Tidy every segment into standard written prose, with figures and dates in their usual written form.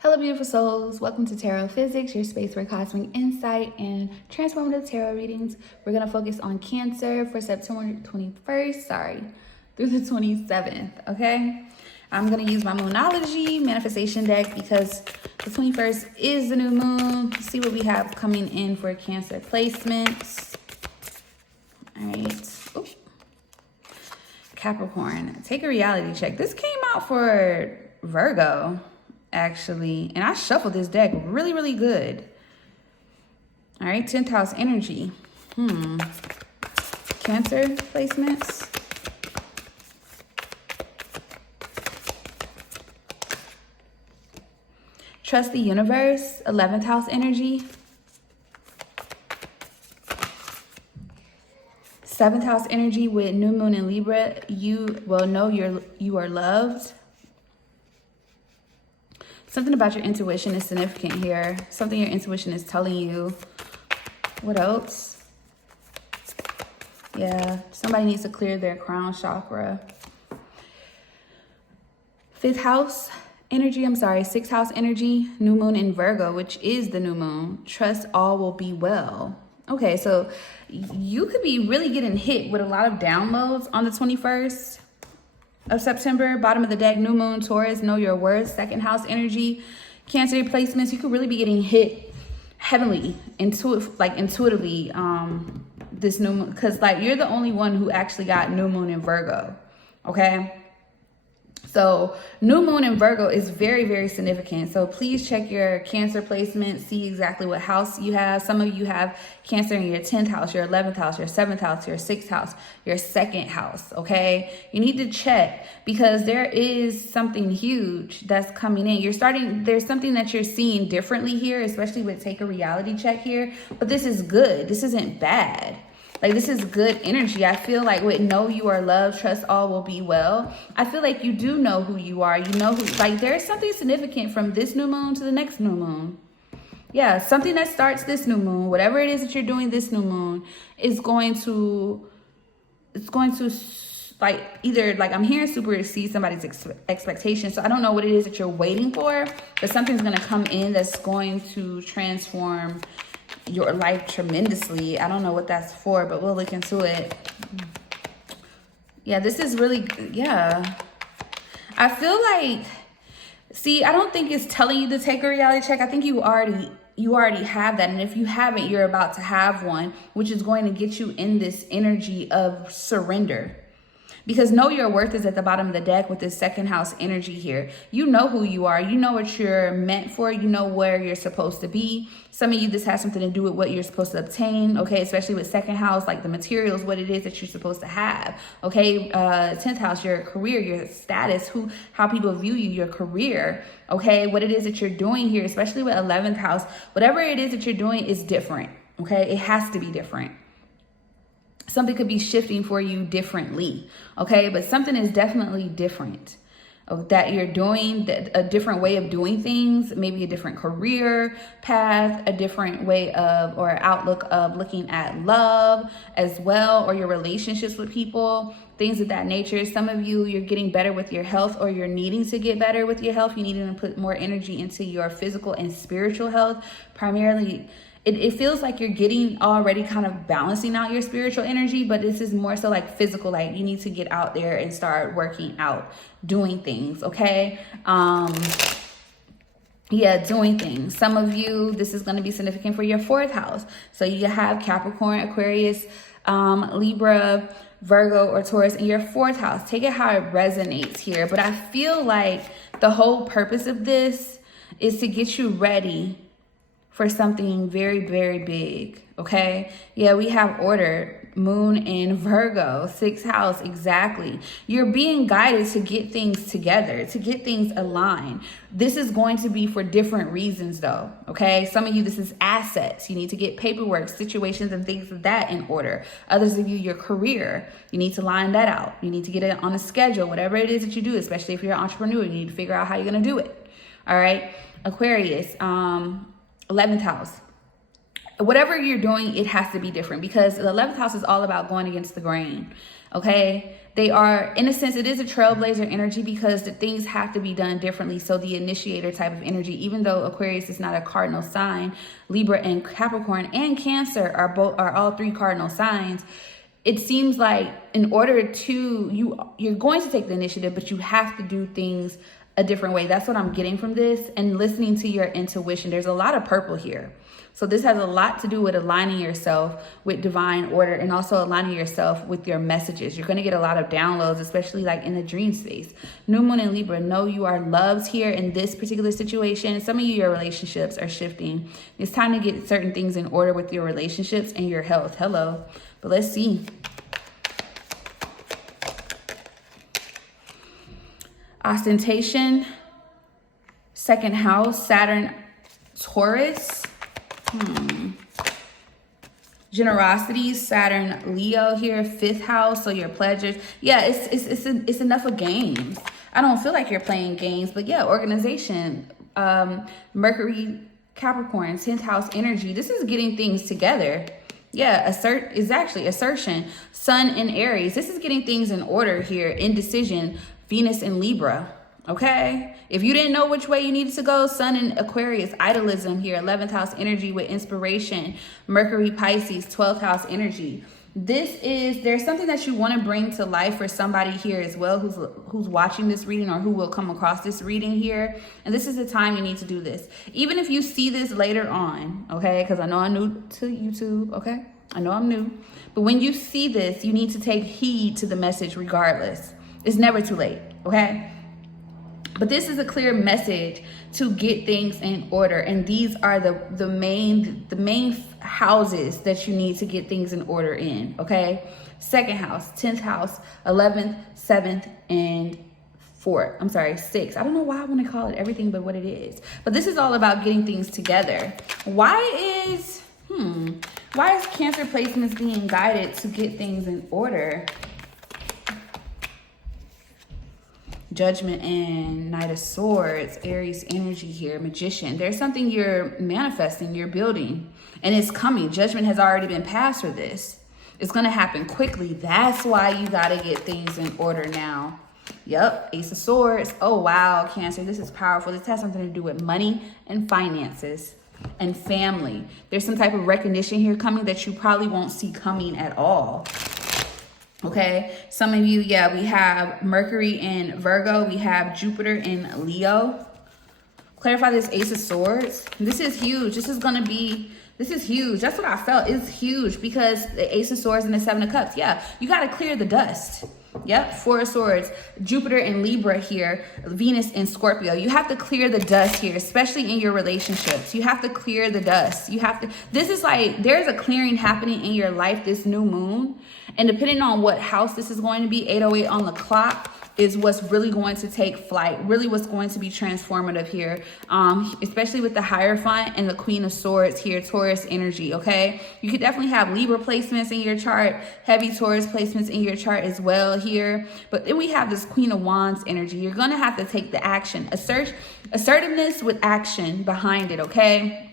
Hello, beautiful souls. Welcome to Tarophysics, your space for cosmic insight and transformative tarot readings. We're going to focus on Cancer for September 21st, through the 27th, okay? I'm going to use my Moonology manifestation deck because the 21st is the new moon. Let's see what we have coming in for Cancer placements. All right. Oops. Capricorn, take a reality check. This came out for Virgo, actually, and I shuffled this deck really good. All right, 10th house energy. Cancer placements. Trust the universe, 11th house energy. 7th house energy with new moon in Libra. You will know you are loved. Something about your intuition is significant here. Something your intuition is telling you. What else? Yeah, somebody needs to clear their crown chakra. 5th house energy, 6th house energy, new moon in Virgo, which is the new moon. Trust all will be well. Okay, so you could be really getting hit with a lot of downloads on the 21st of September. Bottom of the deck, new moon, Taurus, know your worth, 2nd house energy, Cancer placements. You could really be getting hit heavily, intuitively, this new moon, because you're the only one who actually got new moon in Virgo, okay? So new moon in Virgo is very significant. So please check your Cancer placement, see exactly what house you have. Some of you have Cancer in your 10th house, your 11th house, your 7th house, your 6th house, your 2nd house, okay? You need to check because there is something huge that's coming in. There's something that you're seeing differently here, especially with take a reality check here. But this is good. This isn't bad. This is good energy. I feel like with know you are loved, trust all will be well. I feel like you do know who you are. You know who, there's something significant from this new moon to the next new moon. Yeah, something that starts this new moon, whatever it is that you're doing this new moon, is going to either I'm hearing supersede somebody's expectation. So I don't know what it is that you're waiting for, but something's going to come in that's going to transform your life tremendously. I don't know what that's for, but we'll look into it. Yeah, this is really, yeah. I feel like, I don't think it's telling you to take a reality check. I think you already have that. And if you haven't, you're about to have one, which is going to get you in this energy of surrender. Because know your worth is at the bottom of the deck with this 2nd house energy here. You know who you are. You know what you're meant for. You know where you're supposed to be. Some of you, this has something to do with what you're supposed to obtain, okay? Especially with 2nd house, the materials, what it is that you're supposed to have, okay? 10th house, your career, your status, how people view you, your career, okay? What it is that you're doing here, especially with 11th house. Whatever it is that you're doing is different, okay? It has to be different. Something could be shifting for you differently, okay? But something is definitely different that you're doing, a different way of doing things, maybe a different career path, a different way of or outlook of looking at love as well, or your relationships with people, things of that nature. Some of you, you're getting better with your health, or you're needing to get better with your health. You need to put more energy into your physical and spiritual health, primarily. It feels like you're getting already kind of balancing out your spiritual energy, but this is more so physical, you need to get out there and start working out, doing things, okay? Yeah, doing things. Some of you, this is going to be significant for your 4th house. So you have Capricorn, Aquarius, Libra, Virgo, or Taurus in your 4th house. Take it how it resonates here. But I feel like the whole purpose of this is to get you ready for something very big, okay? Yeah, we have order, moon in Virgo, 6th house, exactly. You're being guided to get things together, to get things aligned. This is going to be for different reasons though, okay? Some of you, this is assets. You need to get paperwork, situations, and things of that in order. Others of you, your career, you need to line that out. You need to get it on a schedule, whatever it is that you do, especially if you're an entrepreneur, you need to figure out how you're gonna do it, all right? Aquarius, 11th house. whatever you're doing, it has to be different, because the 11th house is all about going against the grain. Okay, they are, in a sense, it is a trailblazer energy, because the things have to be done differently. So the initiator type of energy, even though Aquarius is not a cardinal sign, Libra and Capricorn and Cancer are all 3 cardinal signs. It seems like in order to, you're going to take the initiative, but you have to do things a different way. That's what I'm getting from this. And listening to your intuition, there's a lot of purple here. So this has a lot to do with aligning yourself with divine order, and also aligning yourself with your messages. You're going to get a lot of downloads, especially like in the dream space. New moon in Libra, know you are loved here in this particular situation. Some of you, your relationships are shifting. It's time to get certain things in order with your relationships and your health. Hello. But let's see. Ostentation, 2nd house, Saturn, Taurus. Generosity, Saturn, Leo here, 5th house. So your pleasures. Yeah, it's enough of games. I don't feel like you're playing games, but yeah, organization. Mercury, Capricorn, 10th house energy. This is getting things together. Yeah, assertion. Sun in Aries. This is getting things in order here. Indecision, Venus in Libra. Okay, if you didn't know which way you needed to go, Sun in Aquarius, idolism here, 11th house energy with inspiration, Mercury, Pisces, 12th house energy. There's something that you want to bring to life for somebody here as well who's watching this reading, or who will come across this reading here. And this is the time you need to do this. Even if you see this later on, okay, because I know I'm new to YouTube, okay? I know I'm new. But when you see this, you need to take heed to the message regardless. It's never too late, okay? But this is a clear message to get things in order. And these are the main houses that you need to get things in order in, okay? 2nd house, 10th house, 11th, 7th, and 6th. I don't know why I want to call it everything but what it is. But this is all about getting things together. Why is Cancer placements being guided to get things in order? Judgment and Knight of Swords, Aries energy here, Magician. There's something you're manifesting, you're building, and it's coming. Judgment has already been passed for this. It's going to happen quickly. That's why you got to get things in order now. Yep, Ace of Swords. Oh, wow, Cancer. This is powerful. This has something to do with money and finances and family. There's some type of recognition here coming that you probably won't see coming at all. Okay, some of you, yeah, we have Mercury in Virgo. We have Jupiter in Leo. Clarify this Ace of Swords. This is huge. This is huge. That's what I felt. It's huge because the Ace of Swords and the 7 of Cups. Yeah, you got to clear the dust. Yep, 4 of Swords, Jupiter in Libra here, Venus in Scorpio. You have to clear the dust here, especially in your relationships. You have to clear the dust. This is like, there's a clearing happening in your life this new moon. And depending on what house this is going to be, 808 on the clock is what's really going to take flight, really what's going to be transformative here, especially with the Hierophant and the Queen of Swords here, Taurus energy, okay? You could definitely have Libra placements in your chart, heavy Taurus placements in your chart as well here. But then we have this Queen of Wands energy. You're going to have to take the action, assertiveness with action behind it, okay?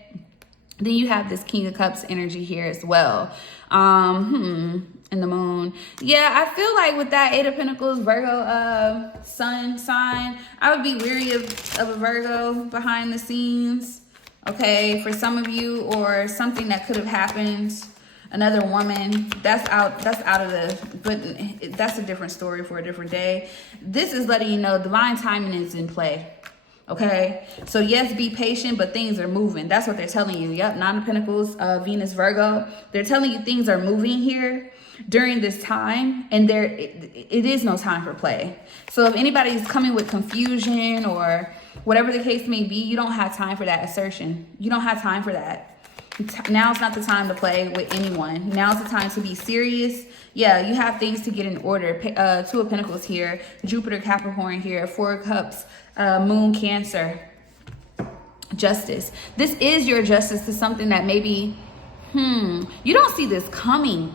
Then you have this King of Cups energy here as well. In the moon. Yeah, I feel like with that 8 of Pentacles, Virgo sun sign, I would be weary of a Virgo behind the scenes. Okay, for some of you, or something that could have happened. Another woman, that's out of the, but that's a different story for a different day. This is letting you know divine timing is in play. Okay, so yes, be patient, but things are moving. That's what they're telling you. Yep, 9 of Pentacles, Venus, Virgo. They're telling you things are moving here during this time, and it is no time for play. So if anybody's coming with confusion or whatever the case may be, you don't have time for that assertion. You don't have time for that. Now's not the time to play with anyone. Now's the time to be serious. Yeah, you have things to get in order. 2 of Pentacles here, Jupiter, Capricorn here, 4 of Cups, Moon, Cancer, Justice. This is your justice to something that maybe, you don't see this coming.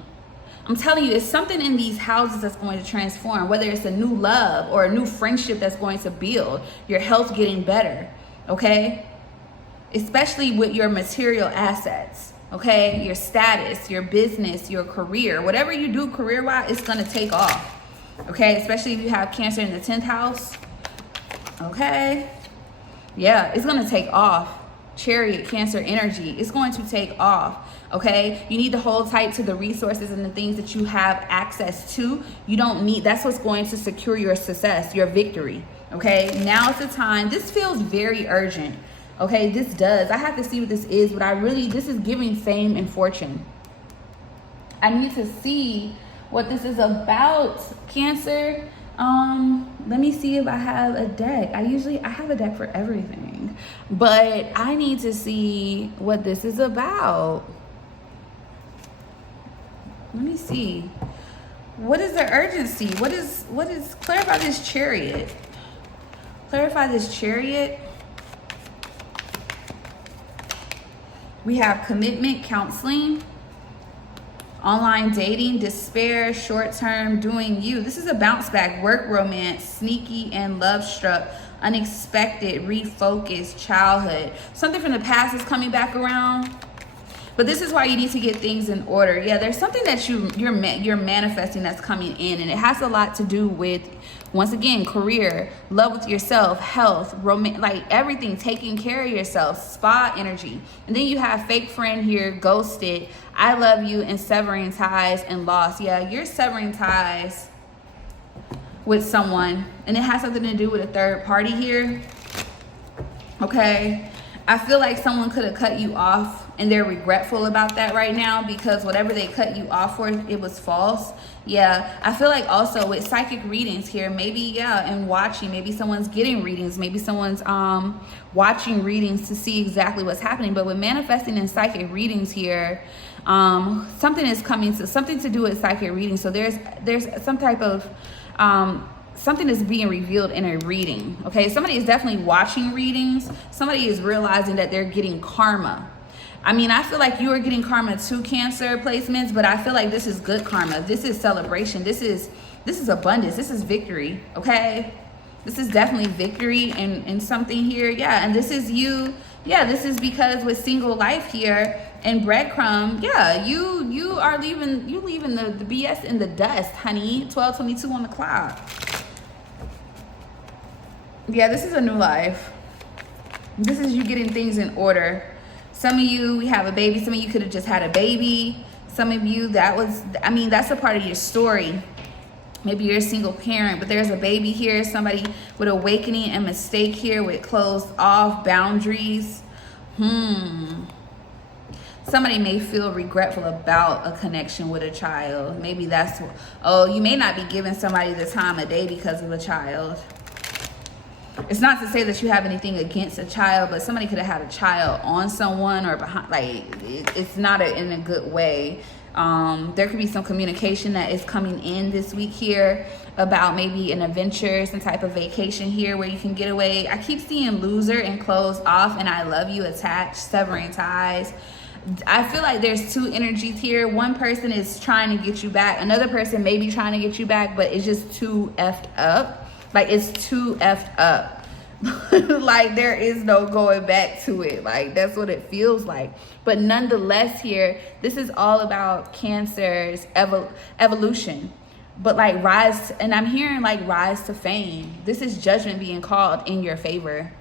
I'm telling you, it's something in these houses that's going to transform, whether it's a new love or a new friendship that's going to build, your health getting better, okay? Especially with your material assets. okay? Your status, your business, your career, whatever you do career-wise, it's gonna take off, okay? Especially if you have Cancer in the 10th house, okay? Yeah, it's gonna take off. Chariot, Cancer energy, it's going to take off, okay? You need to hold tight to the resources and the things that you have access to. You don't need, that's what's going to secure your success, your victory, okay? Now is the time. This feels very urgent, okay? This does. I have to see what this is, but this is giving fame and fortune. I need to see what this is about, Cancer. Let me see if I have a deck. I have a deck for everything, but I need to see what this is about. Let me see. What is the urgency? What is, clarify this Chariot. Clarify this Chariot. We have commitment, counseling, online dating, despair, short-term, doing you. This is a bounce back, work, romance, sneaky and love struck, unexpected, refocused, childhood. Something from the past is coming back around. But this is why you need to get things in order. Yeah, there's something that you're manifesting that's coming in, and it has a lot to do with, once again, career, love with yourself, health, romance, like everything, taking care of yourself, spa energy. And then you have fake friend here, ghosted, I love you, and severing ties and loss. Yeah, you're severing ties with someone, and it has something to do with a third party here. Okay, I feel like someone could have cut you off, and they're regretful about that right now, because whatever they cut you off for, it was false. Yeah, I feel like also with psychic readings here, maybe, yeah, and watching, maybe someone's getting readings, maybe someone's watching readings to see exactly what's happening. But with manifesting in psychic readings here, something is coming to, something to do with psychic readings. So there's some type of something is being revealed in a reading. Okay, somebody is definitely watching readings. Somebody is realizing that they're getting karma. I mean, I feel like you are getting karma too, Cancer placements, but I feel like this is good karma. This is celebration. This is abundance. This is victory, okay? This is definitely victory and something here. Yeah, and this is you. Yeah, this is because with single life here and breadcrumb, yeah, you are leaving the BS in the dust, honey. 12:22 on the clock. Yeah, this is a new life. This is you getting things in order. Some of you, we have a baby. Some of you could have just had a baby. Some of you, that's a part of your story. Maybe you're a single parent, but there's a baby here. Somebody with awakening and mistake here, with closed off boundaries. Somebody may feel regretful about a connection with a child. Maybe that's, you may not be giving somebody the time of day because of a child. It's not to say that you have anything against a child, but somebody could have had a child on someone or behind, like it's not in a good way. There could be some communication that is coming in this week here about maybe an adventure, some type of vacation here where you can get away. I keep seeing loser and closed off and I love you attached, severing ties. I feel like there's two energies here. One person is trying to get you back. Another person may be trying to get you back, but it's just too effed up. Like, it's too effed up. Like, there is no going back to it. Like, that's what it feels like. But nonetheless here, this is all about Cancer's evolution. But like rise, and I'm hearing like rise to fame. This is judgment being called in your favor.